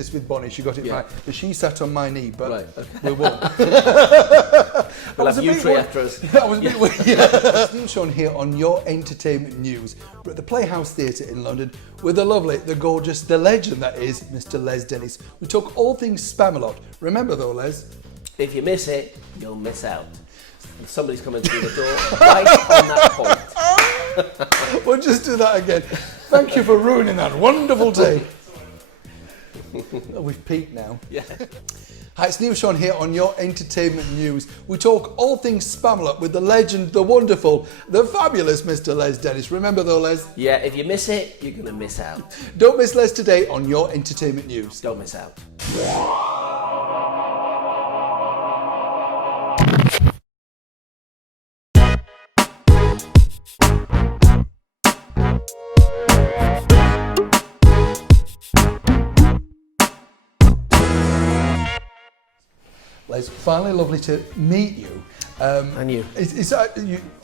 This with Bonnie, she got it right. But she sat on my knee, but right, okay. we won't. We'll have you three after us. That was a bit weird. It's Neil Sean here on your entertainment news. We're at the Playhouse Theatre in London with the lovely, the gorgeous, the legend that is Mr. Les Dennis. We talk all things Spamalot. Remember though, Les? If you miss it, you'll miss out. Somebody's coming through the door right on that point. We'll just do that again. Thank you for ruining that wonderful day. Oh, we've peaked now. Yeah. Hi, it's Neil Sean here on your entertainment news. We talk all things Spamalot with the legend, the wonderful, the fabulous Mr. Les Dennis. Remember though, Les? Yeah, if you miss it, you're going to miss out. Don't miss Les today on your entertainment news. Don't miss out. Les, finally lovely to meet you. And you. It's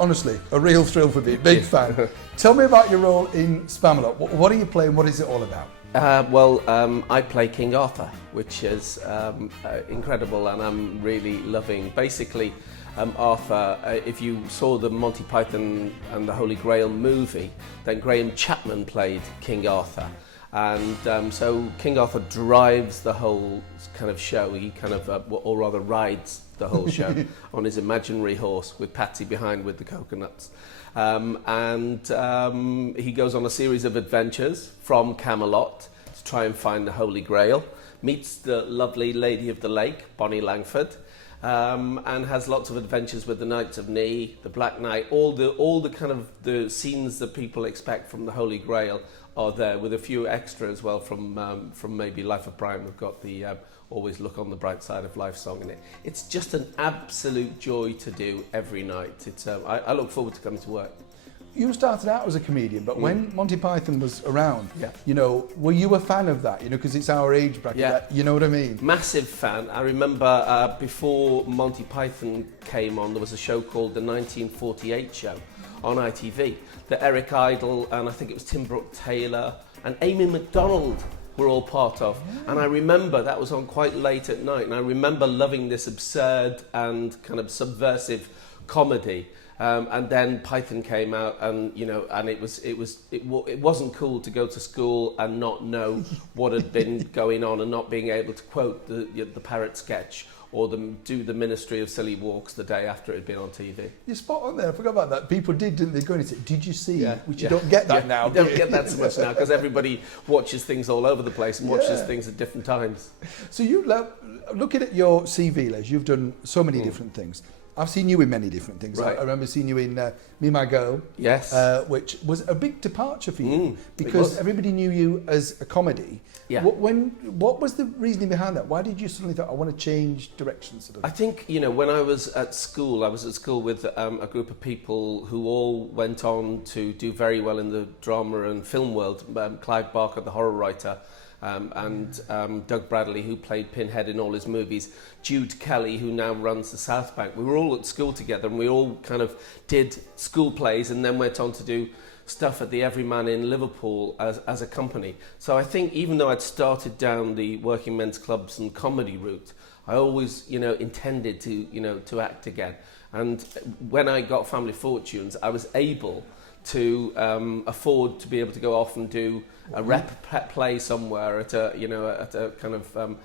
honestly a real thrill for me, big fan. Tell me about your role in Spamalot. What are you playing? What is it all about? I play King Arthur, which is incredible, and I'm really loving. Basically, Arthur, if you saw the Monty Python and the Holy Grail movie, then Graham Chapman played King Arthur. And so King Arthur drives the whole kind of show. He kind of, or rather rides the whole show on his imaginary horse with Patsy behind with the coconuts. He goes on a series of adventures from Camelot to try and find the Holy Grail, meets the lovely Lady of the Lake, Bonnie Langford, and has lots of adventures with the Knights of Ni, the Black Knight, all the kind of the scenes that people expect from the Holy Grail are there, with a few extra as well from maybe Life of Brian. We've got the Always Look on the Bright Side of Life song in it. It's just an absolute joy to do every night. It's I look forward to coming to work. You started out as a comedian, but when Monty Python was around, you know, were you a fan of that? You know, because it's our age bracket, you know what I mean? Massive fan. I remember before Monty Python came on, there was a show called The 1948 Show on ITV that Eric Idle and I think it was Tim Brooke-Taylor and Amy MacDonald were all part of. And I remember that was on quite late at night, and I remember loving this absurd and kind of subversive comedy. And then Python came out, and you know, and it wasn't cool to go to school and not know what had been going on, and not being able to quote the parrot sketch or do the Ministry of Silly Walks the day after it had been on TV. You're spot on there. I forgot about that. People didn't they? Go into it. Did you see? Which you don't get that now. You don't get that so much now because everybody watches things all over the place and watches things at different times. So looking at your CV, Les, you've done so many different things. I've seen you in many different things. Right. I remember seeing you in Me, My Girl, which was a big departure for you because everybody knew you as a comedy. Yeah. What was the reasoning behind that? Why did you suddenly think, I want to change directions? I think, you know, when I was at school with a group of people who all went on to do very well in the drama and film world. Clive Barker, the horror writer, and Doug Bradley, who played Pinhead in all his movies, Jude Kelly, who now runs the South Bank. We were all at school together, and we all kind of did school plays and then went on to do stuff at the Everyman in Liverpool as a company. So I think even though I'd started down the working men's clubs and comedy route, I always, you know, intended to act again. And when I got Family Fortunes, I was able to afford to be able to go off and do a rep play somewhere at a kind of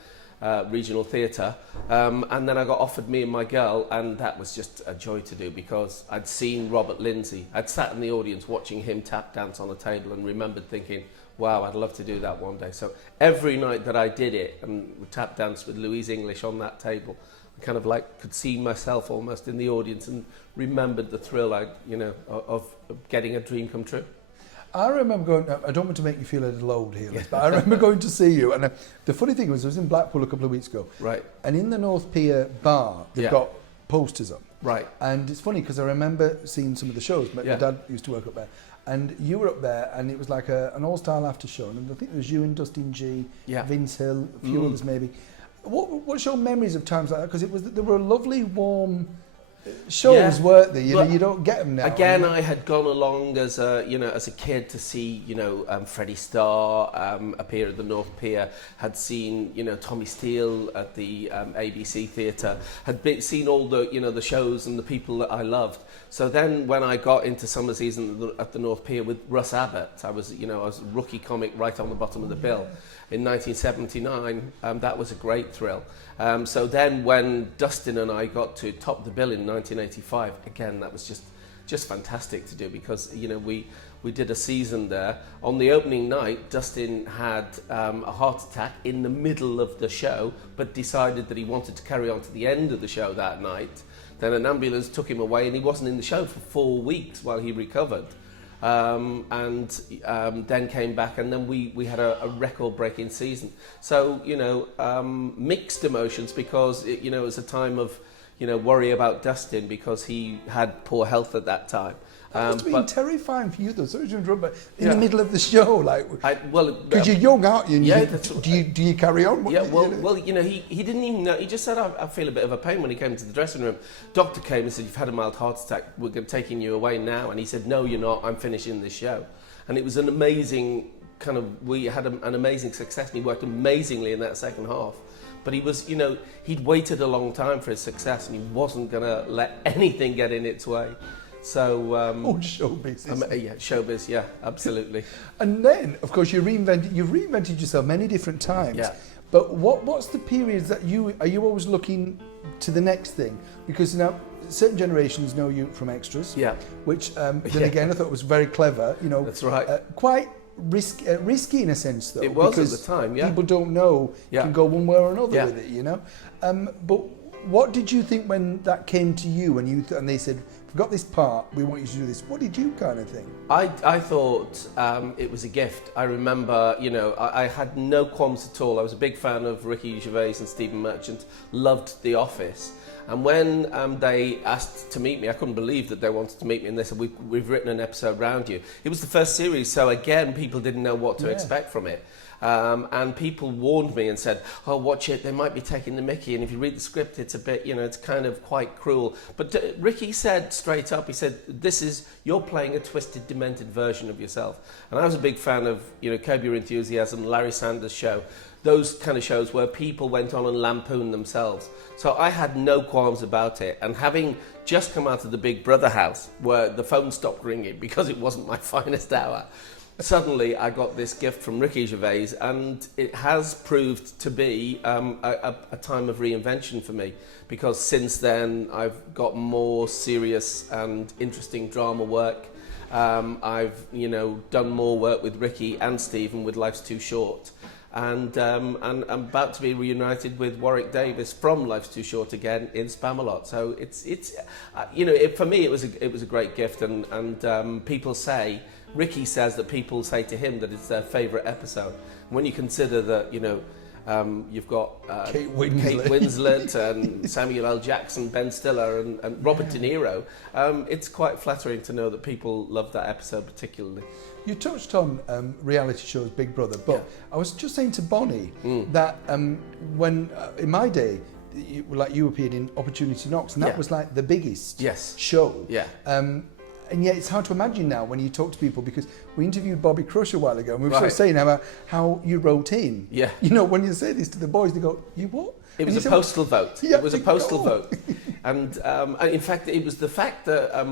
regional theatre, and then I got offered Me and My Girl, and that was just a joy to do because I'd seen Robert Lindsay. I'd sat in the audience watching him tap dance on a table and remembered thinking, wow, I'd love to do that one day. So every night that I did it and would tap dance with Louise English on that table, I kind of like could see myself almost in the audience and remembered the thrill of getting a dream come true. I remember going, I don't want to make you feel a little old here, but I remember going to see you, and the funny thing was I was in Blackpool a couple of weeks ago, right? And in the North Pier bar, they've got posters up. Right. And it's funny because I remember seeing some of the shows. My dad used to work up there. And you were up there, and it was like an all-star laughter show. And I think it was you and Dustin Gee, Vince Hill, a few others maybe. What's your memories of times like that? Because there were lovely, warm shows, Yeah. weren't they? You know, But you don't get them now. Again, I had gone along as a kid to see Freddie Starr appear at the North Pier. Had seen Tommy Steele at the ABC Theatre. Had seen all the shows and the people that I loved. So then, when I got into summer season at the North Pier with Russ Abbott, I was a rookie comic right on the bottom of the bill. In 1979, that was a great thrill. So then when Dustin and I got to top the bill in 1985, again, that was just fantastic to do, because we did a season there. On the opening night, Dustin had a heart attack in the middle of the show, but decided that he wanted to carry on to the end of the show that night. Then an ambulance took him away, and he wasn't in the show for 4 weeks while he recovered. Then came back, and then we had a record-breaking season. So mixed emotions, because it was a time of worry about Dustin, because he had poor health at that time. That must have been terrifying for you, though. Sorry to interrupt, but in the middle of the show, because you're young, aren't you? Do you carry on? He didn't even know. He just said, I feel a bit of a pain when he came into the dressing room. Doctor came and said, you've had a mild heart attack. We're taking you away now. And he said, no, you're not. I'm finishing this show. And it was an amazing we had an amazing success, and he worked amazingly in that second half. But he was, he'd waited a long time for his success, and he wasn't going to let anything get in its way. So showbiz. Showbiz, yeah, absolutely. And then, of course, you've reinvented yourself many different times. Yeah. But what's the periods that are you always looking to the next thing? Because now certain generations know you from extras. Yeah. Which then again I thought was very clever. That's right. Quite risky in a sense, though. It was because at the time. Yeah. People don't know you can go one way or another with it. But what did you think when that came to you, and they said, we've got this part, we want you to do this? What did you kind of think? I thought it was a gift. I remember, I had no qualms at all. I was a big fan of Ricky Gervais and Stephen Merchant, loved The Office. And when they asked to meet me, I couldn't believe that they wanted to meet me, and they said, we've written an episode around you. It was the first series, so again, people didn't know what to expect from it. And people warned me and said, oh, watch it, they might be taking the mickey, and if you read the script, it's a bit, it's kind of quite cruel. But Ricky said straight up, he said, you're playing a twisted, demented version of yourself. And I was a big fan of, Curb Your Enthusiasm, Larry Sanders Show, those kind of shows where people went on and lampooned themselves. So I had no qualms about it. And having just come out of the Big Brother house, where the phone stopped ringing because it wasn't my finest hour, suddenly I got this gift from Ricky Gervais, and it has proved to be a time of reinvention for me, because since then I've got more serious and interesting drama work. I've done more work with Ricky and Stephen with Life's Too Short, and I'm about to be reunited with Warwick Davis from Life's Too Short again in Spamalot. So it's for me it was a great gift, and people say. Ricky says that people say to him that it's their favourite episode. When you consider that, you've got Kate Winslet and Samuel L. Jackson, Ben Stiller and Robert De Niro, it's quite flattering to know that people love that episode particularly. You touched on reality shows, Big Brother, but I was just saying to Bonnie that when, in my day, you appeared in Opportunity Knocks, and that was like the biggest show. Yeah. And yet it's hard to imagine now when you talk to people, because we interviewed Bobby Crush a while ago, and we were sort of saying about how you wrote in. Yeah. When you say this to the boys, they go, you what? It was a postal vote. It was a postal vote. And in fact, it was the fact that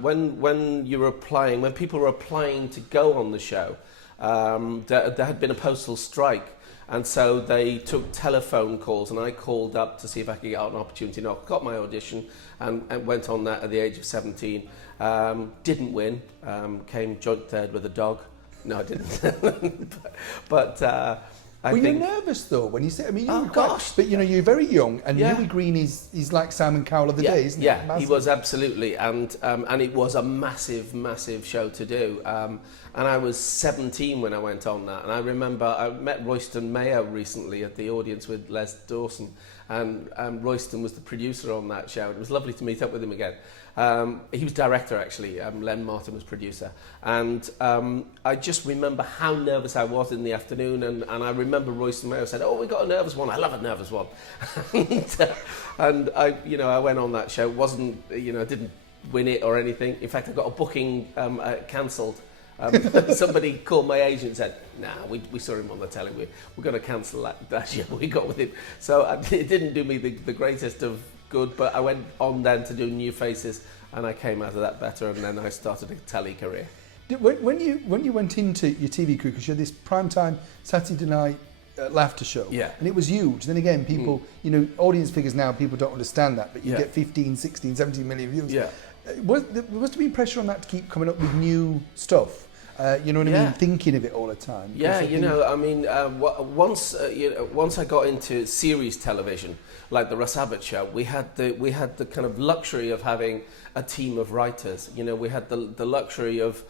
when you were applying, when people were applying to go on the show, there had been a postal strike. And so they took telephone calls, and I called up to see if I could get an opportunity. And I got my audition and went on that at the age of 17. Didn't win. Came joint third with a dog. No, I didn't. but I think... Were you nervous though when you said? I mean, you were gosh! But you're very young, and Louis Green is like Simon Cowell of the day, isn't he? Yeah, Massive. He was absolutely, and it was a massive show to do. And I was 17 when I went on that. And I remember I met Royston Mayo recently at the audience with Les Dawson. And Royston was the producer on that show. It was lovely to meet up with him again. He was director, actually. Len Martin was producer. And I just remember how nervous I was in the afternoon. And I remember Royston Mayo said, "Oh, we got a nervous one." I love a nervous one. and I went on that show. It wasn't, I didn't win it or anything. In fact, I got a booking cancelled. Somebody called my agent and said, "Nah, we saw him on the telly. We're going to cancel that show we got with him." So it didn't do me the greatest of good, but I went on then to do New Faces, and I came out of that better, and then I started a telly career. When you went into your TV career, because you had this primetime Saturday night laughter show, and it was huge. Then again, people, audience figures now, people don't understand that, but you get 15, 16, 17 million views. Yeah. There must have been pressure on that to keep coming up with new stuff. You know what I mean? Thinking of it all the time. Yeah, once I got into series television, like the Russ Abbot show, we had the kind of luxury of having a team of writers. We had the luxury of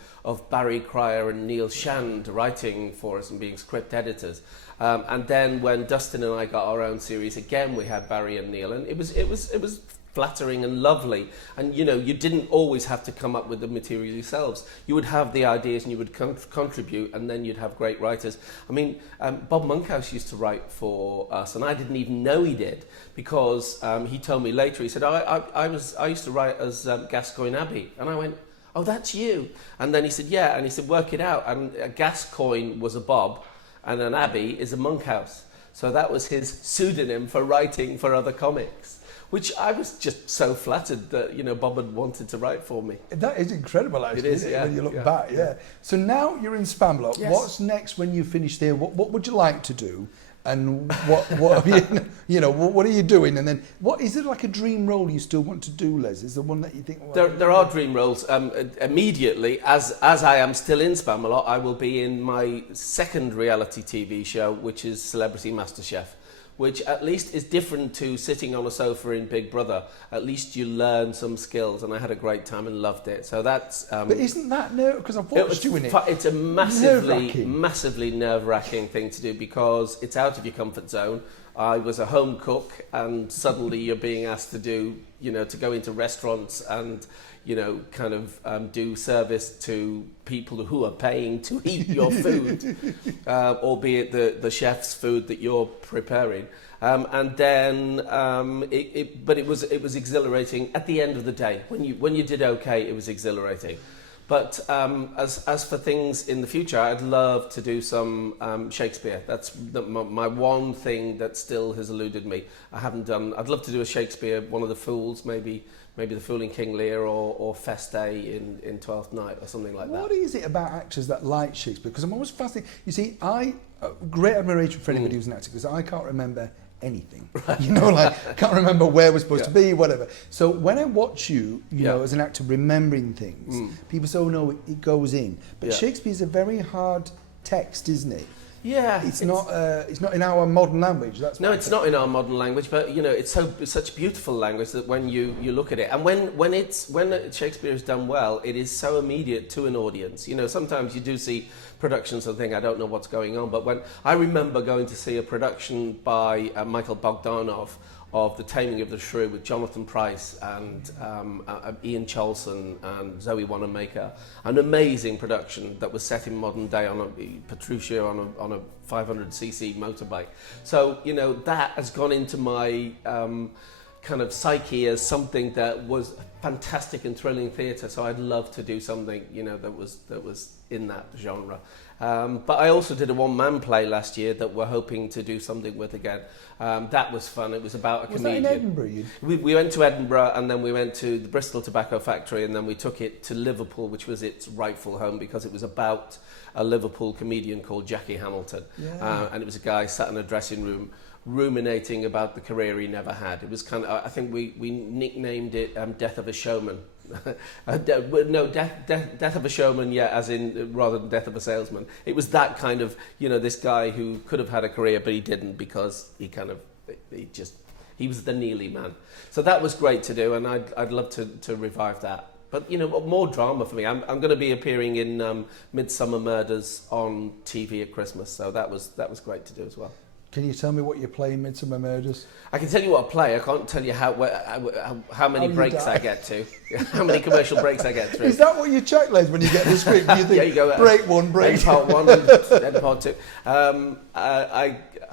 Barry Cryer and Neil Shand writing for us and being script editors. And then when Dustin and I got our own series again, we had Barry and Neil, and it was flattering and lovely. And you didn't always have to come up with the material yourselves. You would have the ideas and you would contribute, and then you'd have great writers. I mean, Bob Monkhouse used to write for us, and I didn't even know he did, because he told me later. He said, I used to write as Gascoigne Abbey, and I went, "Oh, that's you." And then he said, "Yeah," and he said, "Work it out." And Gascoigne was a Bob, and an Abbey is a Monkhouse. So that was his pseudonym for writing for other comics, which I was just so flattered that Bob had wanted to write for me. That is incredible, actually, isn't it, when you look back. Yeah. So now you're in Spamalot. Yes. What's next when you finish there? What would you like to do? And what have what are you doing? And then is there like a dream role you still want to do, Les? Is there one that you think? Well, there are dream roles. Immediately, as I am still in Spamalot, I will be in my second reality TV show, which is Celebrity MasterChef, which at least is different to sitting on a sofa in Big Brother. At least you learn some skills, and I had a great time and loved it. So that's... but isn't that nerve? Because I've watched you in it. It's a massively nerve-wracking thing to do, because it's out of your comfort zone. I was a home cook, and suddenly you're being asked to do, to go into restaurants and... do service to people who are paying to eat your food, albeit the chef's food that you're preparing. And then, but it was exhilarating at the end of the day. When you did okay, it was exhilarating. But as for things in the future, I'd love to do some Shakespeare. That's my one thing that still has eluded me. I haven't done. I'd love to do a Shakespeare, one of the Fools, maybe The Fool in King Lear, or Feste in Twelfth Night, or something like that. What is it about actors that like Shakespeare? Because I'm always fascinated. You see, great admiration for anybody who's an actor, because I can't remember anything. Right. I can't remember where we're supposed to be, whatever. So when I watch you, as an actor remembering things, people say, "Oh no, it goes in." But Shakespeare's a very hard text, isn't it? Yeah, it's not in our modern language. It's not in our modern language, but it's such a beautiful language that when you look at it, and when Shakespeare is done well, it is so immediate to an audience. Sometimes you do see productions and think, I don't know what's going on, but when I remember going to see a production by Michael Bogdanov of The Taming of the Shrew with Jonathan Pryce and Ian Cholson and Zoe Wanamaker, an amazing production that was set in modern day on Petruchia on a 500cc motorbike. So that has gone into my kind of psyche as something that was fantastic and thrilling theatre. So I'd love to do something that was in that genre. But I also did a one-man play last year that we're hoping to do something with again. That was fun. It was about a comedian. Was that in Edinburgh? We went to Edinburgh, and then we went to the Bristol Tobacco Factory, and then we took it to Liverpool, which was its rightful home, because it was about a Liverpool comedian called Jackie Hamilton. Yeah. And it was a guy sat in a dressing room ruminating about the career he never had. It was kind of, I think we nicknamed it Death of a Showman. Death of a Showman, as in rather than Death of a Salesman. It was that kind of, this guy who could have had a career, but he didn't, because he was the Neely man. So that was great to do, and I'd love to revive that. But more drama for me. I'm going to be appearing in Midsomer Murders on TV at Christmas, so that was great to do as well. Can you tell me what you play in Midsomer Murders? I can tell you what I play. I can't tell you how many breaks I get to, how many commercial breaks I get through. Is that what you check, Les, when you get the script? You think, yeah, you go, break one, break end part one, end part two.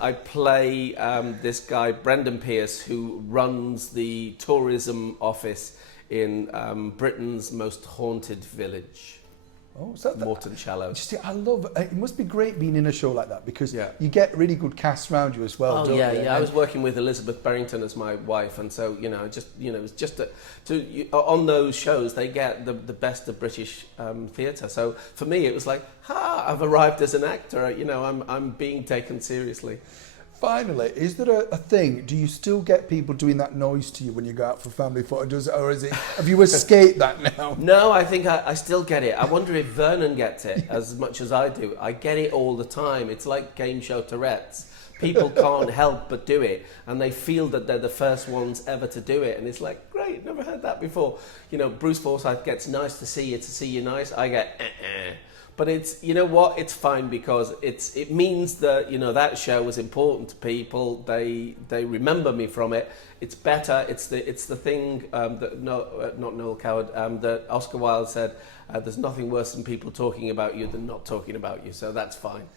I play this guy, Brendan Pierce, who runs the tourism office in Britain's most haunted village. Oh, is that Morton Shallow. Just, I love it. Must be great being in a show like that because Yeah. you get really good casts around you as well. Oh don't yeah, you? yeah. I was working with Elizabeth Barrington as my wife, and so it was just on those shows they get the best of British theatre. So for me, it was like, I've arrived as an actor. I'm being taken seriously. Finally, is there a thing? Do you still get people doing that noise to you when you go out for family photos, or have you escaped that now? No, I think I still get it. I wonder if Vernon gets it as much as I do. I get it all the time. It's like game show Tourette's. People can't help but do it, and they feel that they're the first ones ever to do it. And it's like, great, never heard that before. Bruce Forsyth gets nice to see you nice. I get But it's, you know what, it's fine because it means that, that show was important to people. They remember me from it. It's better. It's the thing that not Noel Coward, that Oscar Wilde said, there's nothing worse than people talking about you than not talking about you. So that's fine.